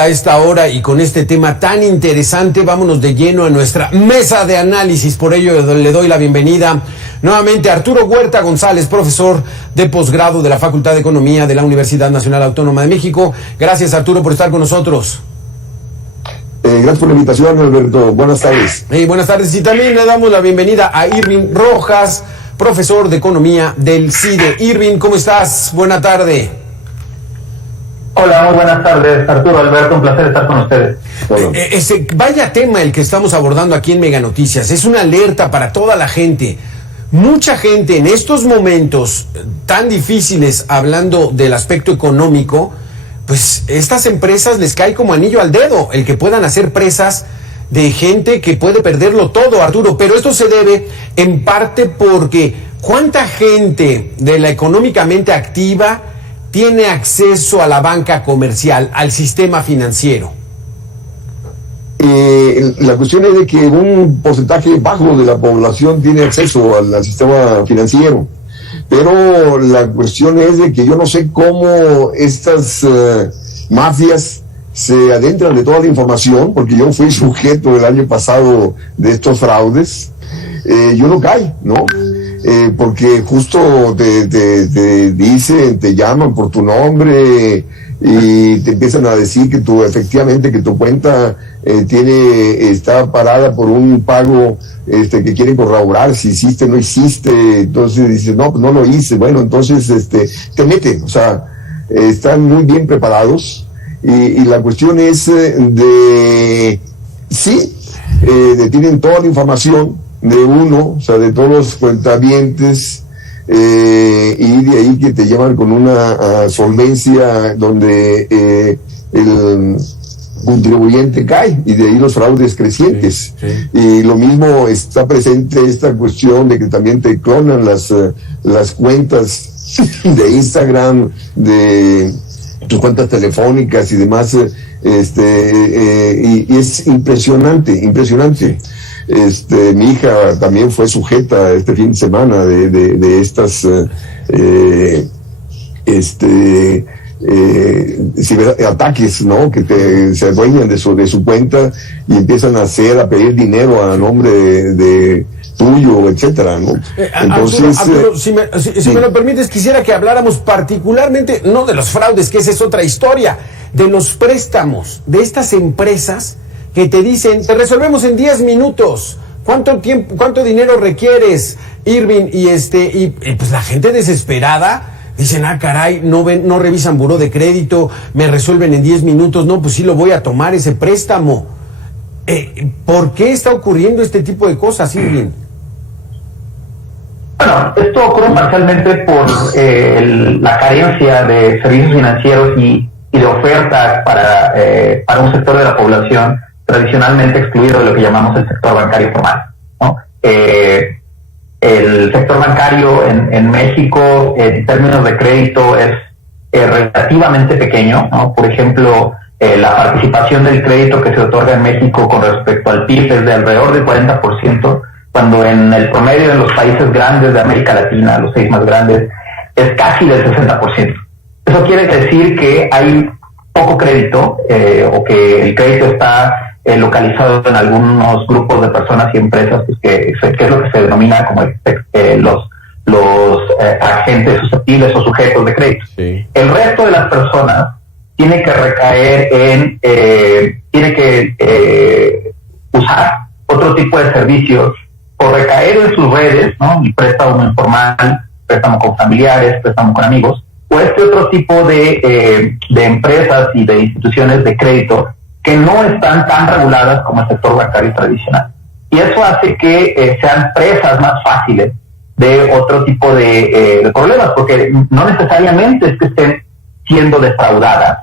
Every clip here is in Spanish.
A esta hora y con este tema tan interesante, vámonos de lleno a nuestra mesa de análisis. Por ello le doy la bienvenida nuevamente a Arturo Huerta González, profesor de posgrado de la Facultad de Economía de la Universidad Nacional Autónoma de México. Gracias, Arturo, por estar con nosotros. Gracias por la invitación, Alberto. Buenas tardes. Buenas tardes. Y también le damos la bienvenida a Irving Rojas, profesor de Economía del CIDE. Irving, ¿cómo estás? Buena tarde. Hola, muy buenas tardes, Arturo, Alberto, un placer estar con ustedes. Vaya tema el que estamos abordando aquí en Mega Noticias. Es una alerta para toda la gente. Mucha gente en estos momentos tan difíciles, hablando del aspecto económico, pues estas empresas les cae como anillo al dedo el que puedan hacer presas de gente que puede perderlo todo, Arturo. Pero esto se debe en parte porque ¿cuánta gente de la económicamente activa tiene acceso a la banca comercial, al sistema financiero? La cuestión es de que un porcentaje bajo de la población tiene acceso al sistema financiero, pero la cuestión es de que yo no sé cómo estas mafias se adentran de toda la información, porque yo fui sujeto el año pasado de estos fraudes. Yo no caí, ¿no? Porque justo te dicen, te llaman por tu nombre y te empiezan a decir que efectivamente que tu cuenta está parada por un pago que quieren corroborar si hiciste o no hiciste. Entonces dices, no, pues no lo hice. Bueno, entonces te meten, o sea, están muy bien preparados y la cuestión es tienen toda la información de uno, o sea, de todos los cuentavientes, y de ahí que te llevan con una solvencia donde el contribuyente cae, y de ahí los fraudes crecientes. Sí. Y lo mismo está presente esta cuestión de que también te clonan las cuentas de Instagram, de tus cuentas telefónicas y demás, y es impresionante. Mi hija también fue sujeta este fin de semana de estas ciberataques, ¿no? Que se adueñan de su cuenta y empiezan a pedir dinero a nombre de tuyo, etcétera, ¿no? Entonces, Arturo, si me lo permites, quisiera que habláramos particularmente, no de los fraudes, que esa es otra historia, de los préstamos, de estas empresas que te dicen, te resolvemos en 10 minutos. ¿Cuánto dinero requieres, Irving? Y pues la gente desesperada dicen, caray, no revisan buró de crédito, me resuelven en 10 minutos, no, pues sí lo voy a tomar ese préstamo. ¿Por qué está ocurriendo este tipo de cosas, Irving? Bueno, esto ocurre parcialmente por la carencia de servicios financieros y de ofertas para un sector de la población tradicionalmente excluido de lo que llamamos el sector bancario formal, ¿no? El sector bancario en México, en términos de crédito, es relativamente pequeño, ¿no? Por ejemplo, la participación del crédito que se otorga en México con respecto al PIB es de alrededor del 40%, cuando en el promedio de los países grandes de América Latina, los 6 más grandes, es casi del 60%. Eso quiere decir que hay poco crédito, o que el crédito está localizado en algunos grupos de personas y empresas, pues, que es lo que se denomina como los agentes susceptibles o sujetos de crédito. Sí. El resto de las personas tiene que recaer usar otro tipo de servicios o recaer en sus redes, ¿no? El préstamo informal, préstamo con familiares, préstamo con amigos, o este otro tipo de empresas y de instituciones de crédito que no están tan reguladas como el sector bancario tradicional. Y eso hace que sean presas más fáciles de otro tipo de problemas, porque no necesariamente es que estén siendo defraudadas,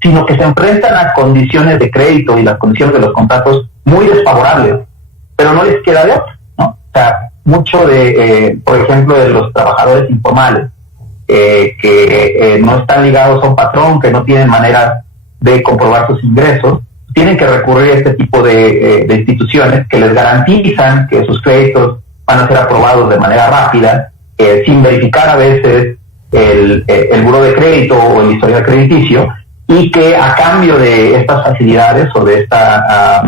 sino que se enfrentan a condiciones de crédito y las condiciones de los contratos muy desfavorables, pero no les queda de otra, ¿no? O sea, mucho por ejemplo, de los trabajadores informales, que no están ligados a un patrón, que no tienen manera de comprobar sus ingresos, tienen que recurrir a este tipo de instituciones que les garantizan que sus créditos van a ser aprobados de manera rápida, sin verificar a veces el buró de crédito o el historial crediticio, y que a cambio de estas facilidades o de esta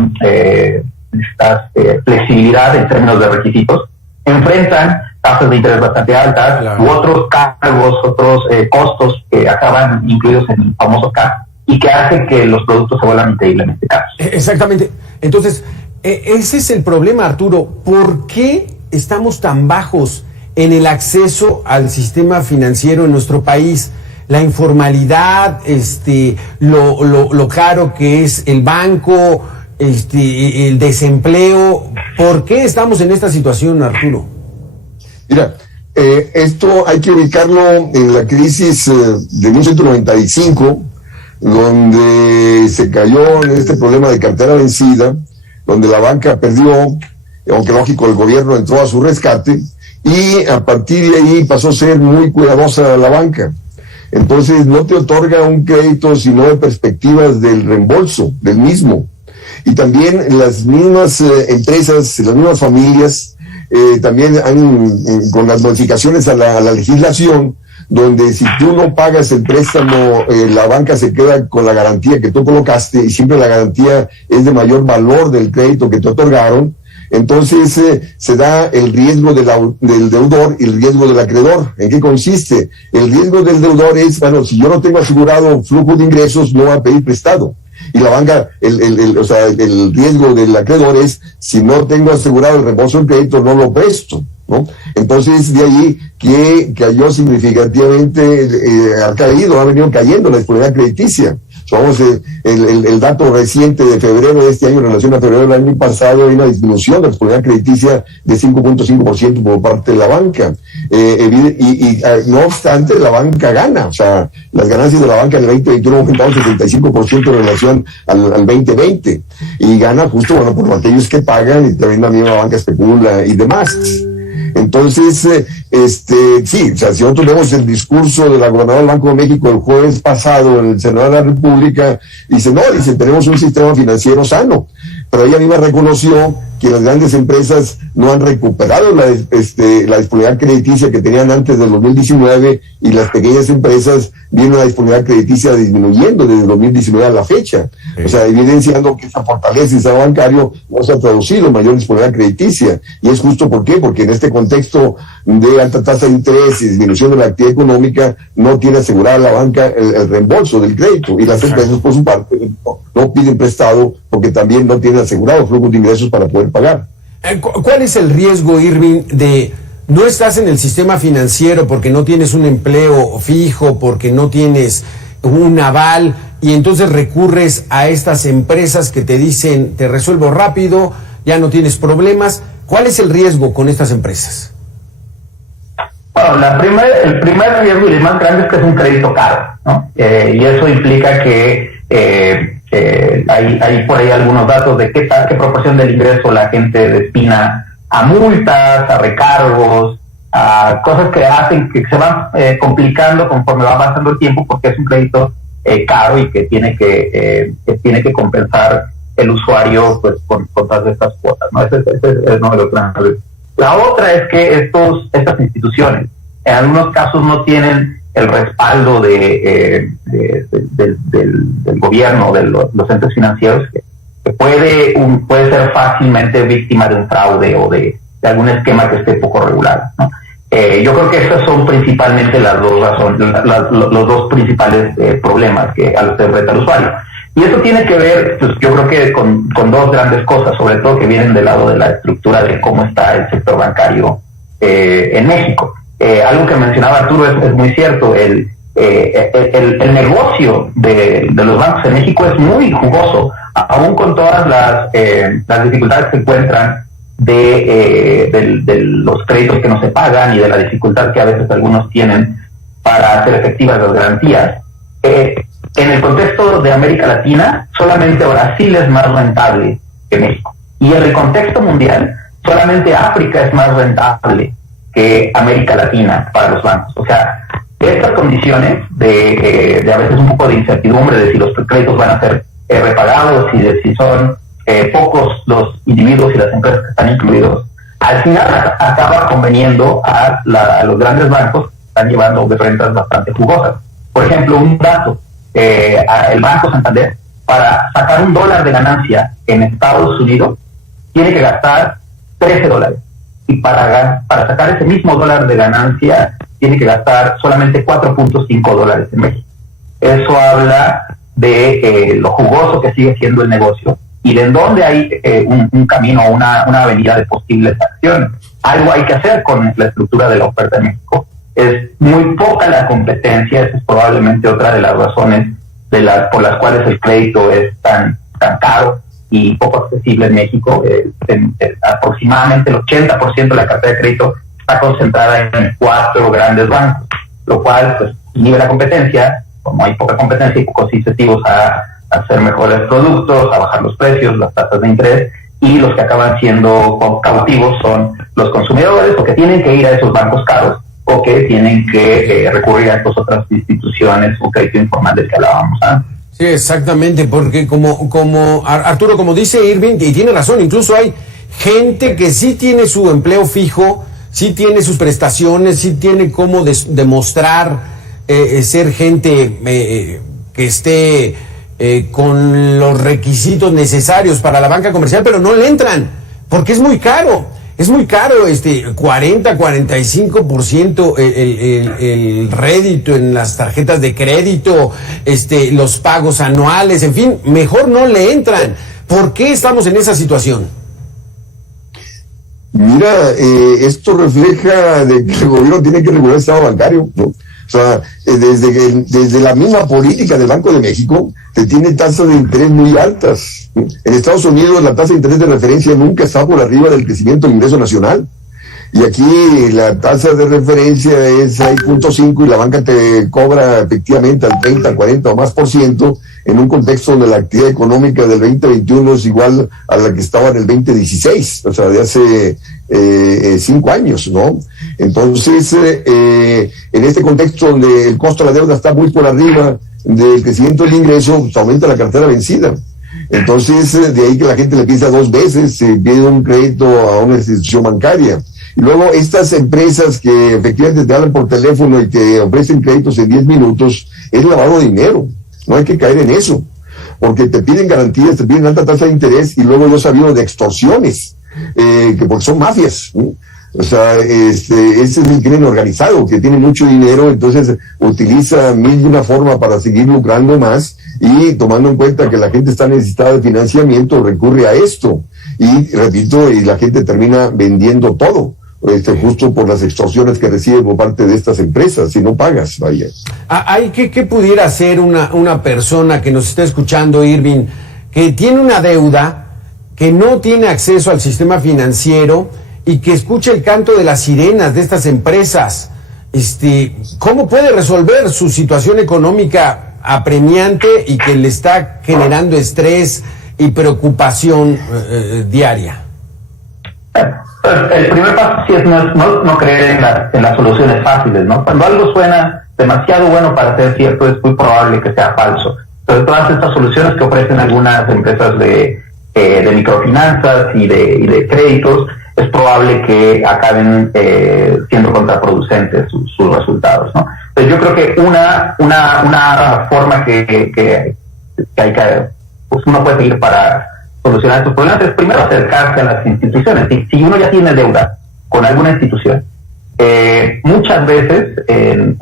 flexibilidad en términos de requisitos, enfrentan tasas de interés bastante altas, claro, u otros cargos, otros costos que acaban incluidos en el famoso CAP y que hacen que los productos se vuelvan increíblemente caros. Exactamente. Entonces, ese es el problema, Arturo. ¿Por qué estamos tan bajos en el acceso al sistema financiero en nuestro país? La informalidad, lo caro que es el banco, el desempleo. ¿Por qué estamos en esta situación, Arturo? Mira, esto hay que ubicarlo en la crisis de 1995, donde se cayó en este problema de cartera vencida, donde la banca perdió, aunque lógico el gobierno entró a su rescate, y a partir de ahí pasó a ser muy cuidadosa la banca. Entonces no te otorga un crédito sino de perspectivas del reembolso del mismo. Y también las mismas empresas, las mismas familias, también con las modificaciones a la legislación, donde si tú no pagas el préstamo, la banca se queda con la garantía que tú colocaste y siempre la garantía es de mayor valor del crédito que te otorgaron. Entonces se da el riesgo del deudor y el riesgo del acreedor. ¿En qué consiste? El riesgo del deudor es, bueno, si yo no tengo asegurado flujo de ingresos, no va a pedir prestado. Y la banca, el riesgo del acreedor es, si no tengo asegurado el reembolso del crédito, no lo presto, ¿no? Entonces, de ahí que cayó significativamente, ha venido cayendo la disponibilidad crediticia. Vamos, el dato reciente de febrero de este año en relación a febrero del año pasado hay una disminución de la disponibilidad crediticia de 5.5% por parte de la banca. No obstante, la banca gana. O sea, las ganancias de la banca en el 2021 aumentaron 75% en relación al 2020. Y gana justo, bueno, por aquellos que pagan y también la misma banca especula y demás. Entonces, sí, o sea, si nosotros vemos el discurso de la gobernadora del Banco de México el jueves pasado en el Senado de la República, dice, tenemos un sistema financiero sano, pero ella misma reconoció que las grandes empresas no han recuperado la disponibilidad crediticia que tenían antes del 2019 y las pequeñas empresas vienen la disponibilidad crediticia disminuyendo desde el 2019 a la fecha. Sí. O sea, evidenciando que esa fortaleza del sistema bancario no se ha traducido en mayor disponibilidad crediticia. Y es justo ¿por qué? Porque en este contexto de alta tasa de interés y disminución de la actividad económica no tiene asegurada la banca el reembolso del crédito y las empresas por su parte no piden prestado porque también no tienen asegurado flujos de ingresos para poder pagar. ¿Cuál es el riesgo, Irving, de no estás en el sistema financiero porque no tienes un empleo fijo, porque no tienes un aval y entonces recurres a estas empresas que te dicen te resuelvo rápido, ya no tienes problemas? ¿Cuál es el riesgo con estas empresas? Bueno, el primer riesgo y el más grande es que es un crédito caro, ¿no? Y eso implica que hay por ahí algunos datos de qué proporción del ingreso la gente destina a multas, a recargos, a cosas que hacen que se van complicando conforme va avanzando el tiempo porque es un crédito caro y que tiene que compensar el usuario pues con todas estas cuotas, ¿no? Ese es uno de los grandes. La otra es que estas instituciones en algunos casos no tienen el respaldo del gobierno, de los entes financieros, que puede ser fácilmente víctima de un fraude o de algún esquema que esté poco regulado, ¿no? Yo creo que esas son principalmente las dos razones, los dos principales problemas a los que enfrenta el usuario. Y eso tiene que ver, pues, yo creo que con dos grandes cosas, sobre todo que vienen del lado de la estructura de cómo está el sector bancario en México. Algo que mencionaba Arturo es muy cierto. El negocio de los bancos en México es muy jugoso, aún con todas las dificultades que se encuentran de los créditos que no se pagan y de la dificultad que a veces algunos tienen para hacer efectivas las garantías. En el contexto de América Latina, solamente Brasil es más rentable que México. Y en el contexto mundial, solamente África es más rentable que América Latina para los bancos. O sea, estas condiciones de a veces un poco de incertidumbre de si los créditos van a ser repagados y de si son pocos los individuos y las empresas que están incluidos, al final acaba conveniendo a los grandes bancos que están llevando rentas bastante jugosas. Por ejemplo, un dato, el Banco Santander, para sacar $1 de ganancia en Estados Unidos, tiene que gastar $13. Y para sacar ese mismo $1 de ganancia, tiene que gastar solamente $4.5 en México. Eso habla de lo jugoso que sigue siendo el negocio y de en dónde hay un camino, una avenida de posibles acciones. Algo hay que hacer con la estructura de la oferta en México. Es muy poca la competencia, esa es probablemente otra de las razones por las cuales el crédito es tan caro y poco accesible en México. Aproximadamente el 80% de la cartera de crédito está concentrada en 4 grandes bancos, lo cual pues inhibe la competencia. Como hay poca competencia y pocos incentivos a hacer mejores productos, a bajar los precios, las tasas de interés, y los que acaban siendo cautivos son los consumidores, o que tienen que ir a esos bancos caros, o que tienen que recurrir a estas otras instituciones o crédito informal del que hablábamos antes. Sí, exactamente, porque como Arturo, como dice Irving, y tiene razón, incluso hay gente que sí tiene su empleo fijo, sí tiene sus prestaciones, sí tiene cómo demostrar ser gente que esté con los requisitos necesarios para la banca comercial, pero no le entran, porque es muy caro. Es muy caro, 45% el rédito en las tarjetas de crédito, los pagos anuales, en fin, mejor no le entran. ¿Por qué estamos en esa situación? Mira, esto refleja de que el gobierno tiene que regular el estado bancario, ¿no? O sea, desde la misma política del Banco de México, que tiene tasas de interés muy altas. En Estados Unidos la tasa de interés de referencia nunca está por arriba del crecimiento del ingreso nacional. Y aquí la tasa de referencia es 6.5 y la banca te cobra efectivamente al 30, 40 o más % en un contexto donde la actividad económica del 2021 es igual a la que estaba en el 2016, o sea, de hace 5 años, ¿no? Entonces, en este contexto donde el costo de la deuda está muy por arriba del crecimiento del ingreso, pues aumenta la cartera vencida. Entonces, de ahí que la gente le piensa 2 veces, pide un crédito a una institución bancaria. Y luego estas empresas que efectivamente te hablan por teléfono y te ofrecen créditos en 10 minutos, es lavado de dinero. No hay que caer en eso, porque te piden garantías, te piden alta tasa de interés, y luego yo he sabido de extorsiones, porque son mafias, ¿no? O sea, ese es el crimen organizado, que tiene mucho dinero, entonces utiliza mil y una forma para seguir lucrando más, y tomando en cuenta que la gente está necesitada de financiamiento, recurre a esto. Y repito, y la gente termina vendiendo todo, justo por las extorsiones que recibe por parte de estas empresas, si no pagas, vaya. ¿Qué pudiera hacer una persona que nos está escuchando, Irving, que tiene una deuda, que no tiene acceso al sistema financiero y que escucha el canto de las sirenas de estas empresas? ¿Cómo puede resolver su situación económica apremiante y que le está generando estrés y preocupación diaria? El primer paso sí es no creer en las soluciones fáciles, ¿no? Cuando algo suena demasiado bueno para ser cierto, es muy probable que sea falso. Entonces, todas estas soluciones que ofrecen algunas empresas de microfinanzas y de créditos, es probable que acaben siendo contraproducentes sus resultados, ¿no? Entonces, yo creo que una forma que hay que, pues uno puede seguir para solucionar estos problemas es primero acercarse a las instituciones. Si uno ya tiene deuda con alguna institución, muchas veces en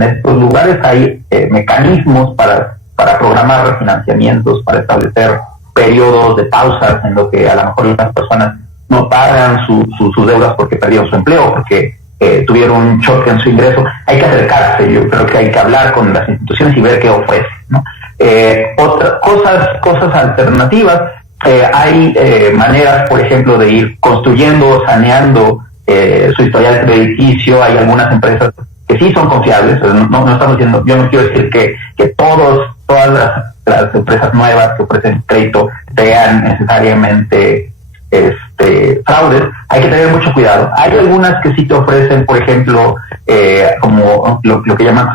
estos lugares hay mecanismos para programar refinanciamientos, para establecer periodos de pausas en lo que a lo mejor las personas no pagan sus deudas porque perdieron su empleo, porque tuvieron un choque en su ingreso. Hay que acercarse, yo creo que hay que hablar con las instituciones y ver qué ofrecen, ¿no? Otras cosas alternativas, hay maneras, por ejemplo, de ir construyendo, saneando su historial crediticio. Hay algunas empresas que sí son confiables, no estamos diciendo, yo no quiero decir que todas las empresas nuevas que ofrecen crédito sean necesariamente fraudes. Hay que tener mucho cuidado. Hay algunas que sí te ofrecen, por ejemplo, como lo que llaman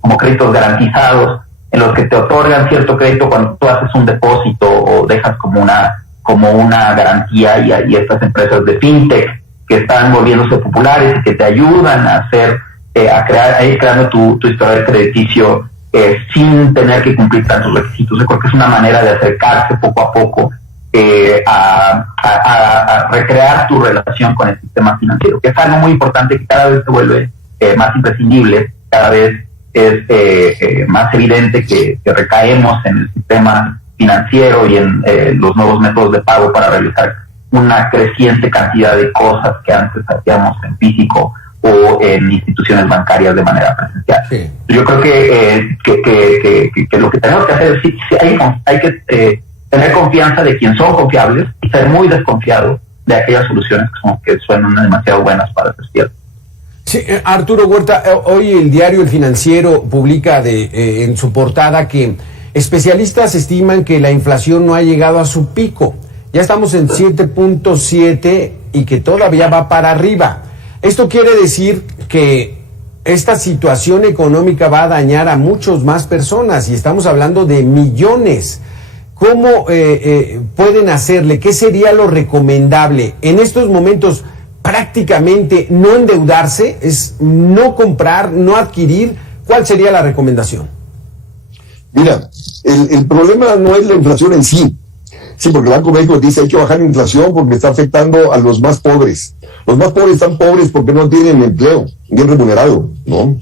como créditos garantizados, en los que te otorgan cierto crédito cuando tú haces un depósito o dejas como una garantía, y estas empresas de fintech que están volviéndose populares y que te ayudan a ir creando tu historial crediticio sin tener que cumplir tantos requisitos. Yo creo que es una manera de acercarse poco a poco a recrear tu relación con el sistema financiero, que es algo muy importante que cada vez se vuelve más imprescindible, cada vez es más evidente que recaemos en el sistema financiero y en los nuevos métodos de pago para realizar una creciente cantidad de cosas que antes hacíamos en físico o en instituciones bancarias de manera presencial. Sí. Yo creo que lo que tenemos que hacer es hay que tener confianza de quien son confiables y ser muy desconfiado de aquellas soluciones que suenan demasiado buenas para ser ciertas. Sí, Arturo Huerta, hoy el diario El Financiero publica en su portada que especialistas estiman que la inflación no ha llegado a su pico. Ya estamos en 7.7 y que todavía va para arriba. Esto quiere decir que esta situación económica va a dañar a muchas más personas y estamos hablando de millones. ¿Cómo pueden hacerle? ¿Qué sería lo recomendable en estos momentos? Prácticamente no endeudarse, es no comprar, no adquirir. ¿Cuál sería la recomendación? Mira, el problema no es la inflación en sí. Sí, porque el Banco de México dice hay que bajar la inflación porque está afectando a los más pobres. Los más pobres están pobres porque no tienen empleo bien remunerado, ¿no?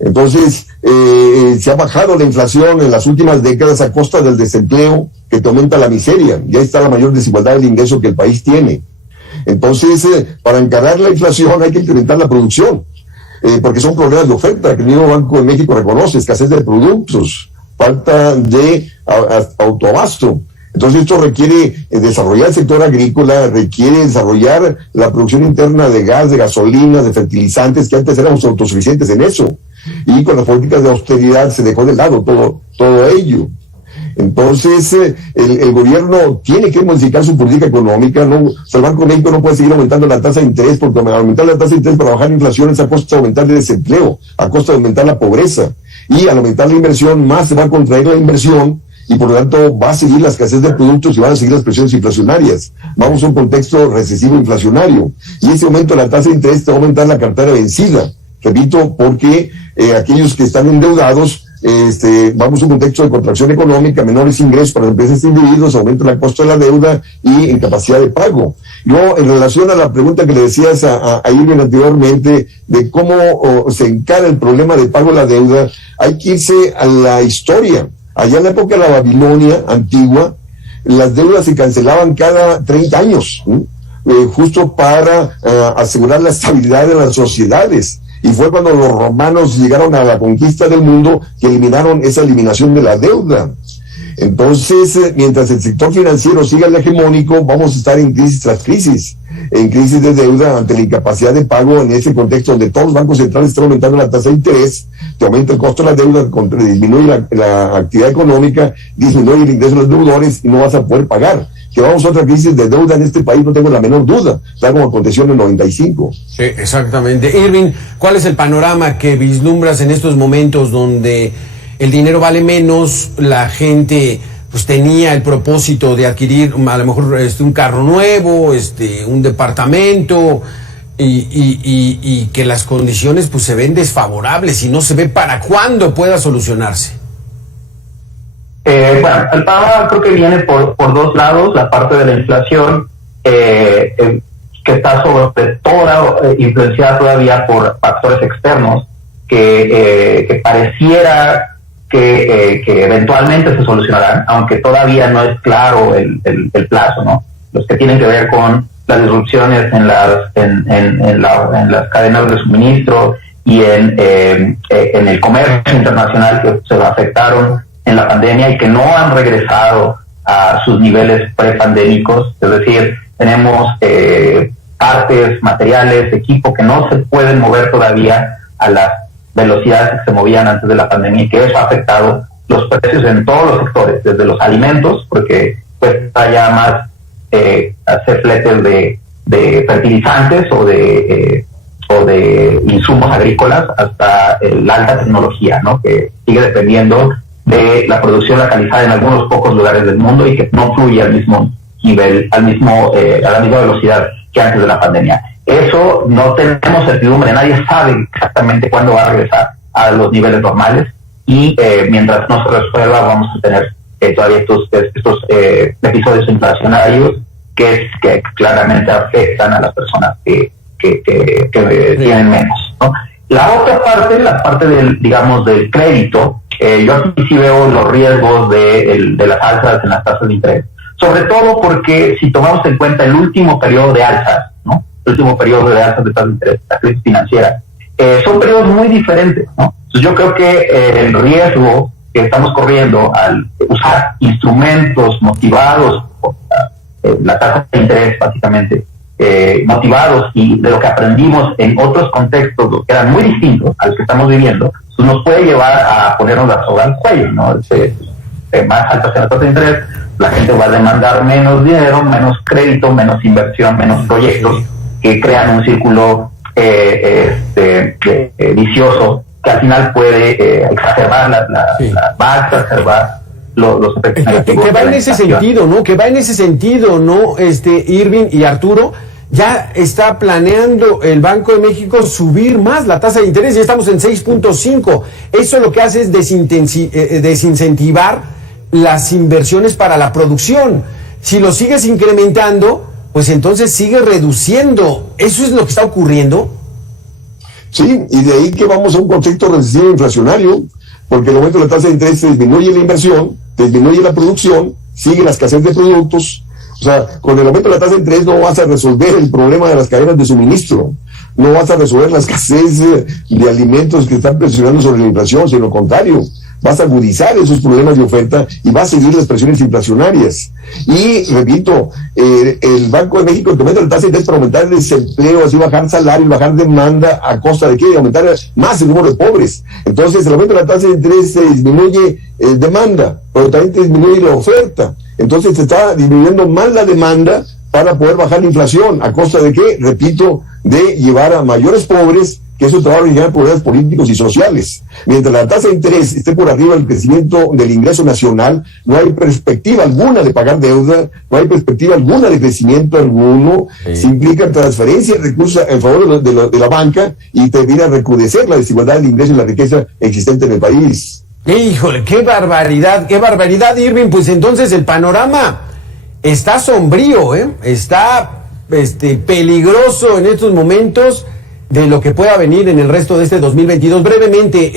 Entonces, se ha bajado la inflación en las últimas décadas a costa del desempleo, que te aumenta la miseria. Ya está la mayor desigualdad del ingreso que el país tiene. Entonces, para encarar la inflación hay que incrementar la producción, porque son problemas de oferta que el mismo Banco de México reconoce: escasez de productos, falta de autoabasto. Entonces esto requiere desarrollar el sector agrícola, requiere desarrollar la producción interna de gas, de gasolina, de fertilizantes, que antes éramos autosuficientes en eso. Y con las políticas de austeridad se dejó de lado todo ello. Entonces, el gobierno tiene que modificar su política económica, ¿no? O sea, el Banco de México no puede seguir aumentando la tasa de interés, porque aumentar la tasa de interés para bajar la inflación es a costa de aumentar el desempleo, a costa de aumentar la pobreza. Y al aumentar la inversión, más se va a contraer la inversión, y por lo tanto va a seguir la escasez de productos y van a seguir las presiones inflacionarias. Vamos a un contexto recesivo inflacionario. Y ese aumento de la tasa de interés te va a aumentar la cartera vencida. Repito, porque aquellos que están endeudados, vamos a un contexto de contracción económica, menores ingresos para las empresas e individuos, aumento del costo de la deuda y incapacidad de pago. Yo, en relación a la pregunta que le decías a Irving anteriormente, de cómo se encara el problema de pago de la deuda, hay que irse a la historia. Allá en la época de la Babilonia antigua, las deudas se cancelaban cada 30 años, justo para asegurar la estabilidad de las sociedades. Y fue cuando los romanos llegaron a la conquista del mundo que eliminaron esa eliminación de la deuda. Entonces, mientras el sector financiero siga el hegemónico, vamos a estar en crisis tras crisis, en crisis de deuda ante la incapacidad de pago, en ese contexto donde todos los bancos centrales están aumentando la tasa de interés, te aumenta el costo de la deuda, disminuye la actividad económica, disminuye el ingreso de los deudores y no vas a poder pagar. Que vamos a otra crisis de deuda en este país, no tengo la menor duda, tal como aconteció en el 95. Sí, exactamente. Irving, ¿cuál es el panorama que vislumbras en estos momentos donde el dinero vale menos, la gente pues tenía el propósito de adquirir a lo mejor un carro nuevo, un departamento, y que las condiciones pues se ven desfavorables y no se ve para cuándo pueda solucionarse? Bueno, el panorama creo que viene por dos lados: la parte de la inflación, que está sobre todo influenciada todavía por factores externos, que pareciera que eventualmente se solucionarán, aunque todavía no es claro el plazo, ¿no? Los que tienen que ver con las disrupciones en las cadenas de suministro y en el comercio internacional que se afectaron en la pandemia y que no han regresado a sus niveles prepandémicos. Es decir, tenemos partes, materiales, equipo que no se pueden mover todavía a las velocidades que se movían antes de la pandemia, y que eso ha afectado los precios en todos los sectores, desde los alimentos, porque cuesta ya más hacer fletes de fertilizantes o de insumos agrícolas, hasta la alta tecnología, ¿no? Que sigue dependiendo de la producción localizada en algunos pocos lugares del mundo y que no fluye al mismo nivel, a la misma velocidad que antes de la pandemia. Eso no tenemos certidumbre, nadie sabe exactamente cuándo va a regresar a los niveles normales, y mientras no se resuelva vamos a tener todavía estos episodios inflacionarios que claramente afectan a las personas que tienen menos, ¿no? La otra parte, la parte del crédito, yo aquí sí veo los riesgos de las alzas en las tasas de interés, sobre todo porque si tomamos en cuenta el último periodo de alzas, ¿no? El último periodo de alzas de tasas de interés, la crisis financiera, son periodos muy diferentes, ¿no? Entonces yo creo que el riesgo que estamos corriendo al usar instrumentos motivados por la tasa de interés, básicamente, motivados y de lo que aprendimos en otros contextos que eran muy distintos a los que estamos viviendo, pues nos puede llevar a ponernos la soga al cuello, ¿no? Más altas en la tasa de interés, la gente va a demandar menos dinero, menos crédito, menos inversión, menos proyectos, que crean un círculo vicioso que al final puede exacerbar va a exacerbar los efectos negativos. Que va en ese sentido, ¿no? Que va en ese sentido, ¿no? Irving y Arturo, ya está planeando el Banco de México subir más la tasa de interés, ya estamos en 6.5. Eso lo que hace es desincentivar las inversiones para la producción. Si lo sigues incrementando, pues entonces sigue reduciendo. ¿Eso es lo que está ocurriendo? Sí, y de ahí que vamos a un contexto recesivo inflacionario, porque el aumento de la tasa de interés disminuye la inversión, disminuye la producción, sigue la escasez de productos. O sea, con el aumento de la tasa de interés no vas a resolver el problema de las cadenas de suministro, no vas a resolver la escasez de alimentos que están presionando sobre la inflación, sino lo contrario, vas a agudizar esos problemas de oferta y vas a seguir las presiones inflacionarias. Y, repito, el Banco de México que aumenta la tasa de interés para aumentar el desempleo, así bajar salarios, bajar demanda, ¿a costa de qué? Aumentar más el número de pobres. Entonces, el aumento de la tasa de interés disminuye demanda, pero también disminuye la oferta. Entonces, se está disminuyendo más la demanda para poder bajar la inflación. ¿A costa de qué? Repito, de llevar a mayores pobres, que eso te va a originar problemas políticos y sociales. Mientras la tasa de interés esté por arriba del crecimiento del ingreso nacional, no hay perspectiva alguna de pagar deuda, no hay perspectiva alguna de crecimiento alguno. Sí. Se implica transferencia de recursos en favor de la banca y termina a recrudecer la desigualdad de ingreso y la riqueza existente en el país. Híjole, qué barbaridad, Irving. Pues entonces el panorama está sombrío, está peligroso en estos momentos de lo que pueda venir en el resto de este 2022. Brevemente,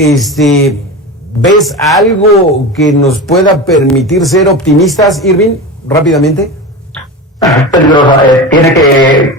¿ves algo que nos pueda permitir ser optimistas, Irving? Rápidamente. Es peligroso. Tiene que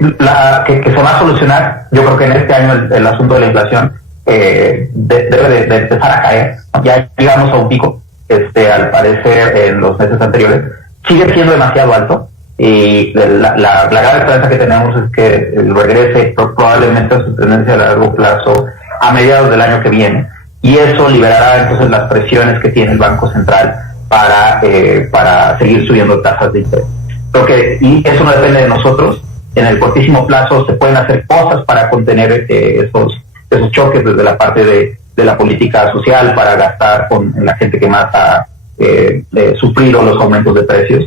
se va a solucionar. Yo creo que en este año el asunto de la inflación debe de empezar a caer. Ya llegamos a un pico, al parecer en los meses anteriores. Sigue siendo demasiado alto. Y la gran esperanza que tenemos es que regrese probablemente a su tendencia a largo plazo a mediados del año que viene, y eso liberará entonces las presiones que tiene el Banco Central para seguir subiendo tasas de interés. Y eso no depende de nosotros. En el cortísimo plazo se pueden hacer cosas para contener esos choques desde la parte de la política social, para gastar en la gente que más ha sufrido los aumentos de precios,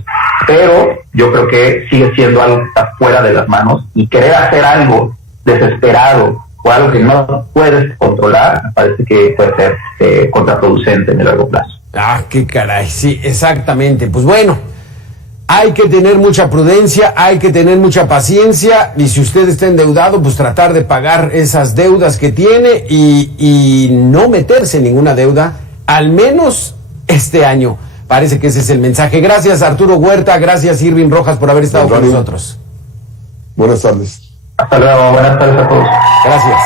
pero yo creo que sigue siendo algo que está fuera de las manos, y querer hacer algo desesperado o algo que no puedes controlar me parece que puede ser contraproducente en el largo plazo. Qué caray, sí, exactamente. Pues bueno, hay que tener mucha prudencia, hay que tener mucha paciencia, y si usted está endeudado, pues tratar de pagar esas deudas que tiene y no meterse en ninguna deuda, al menos este año. Parece que ese es el mensaje. Gracias, Arturo Huerta, gracias, Irving Rojas, por haber estado con nosotros. Buenas tardes. Hasta luego, buenas tardes a todos. Gracias.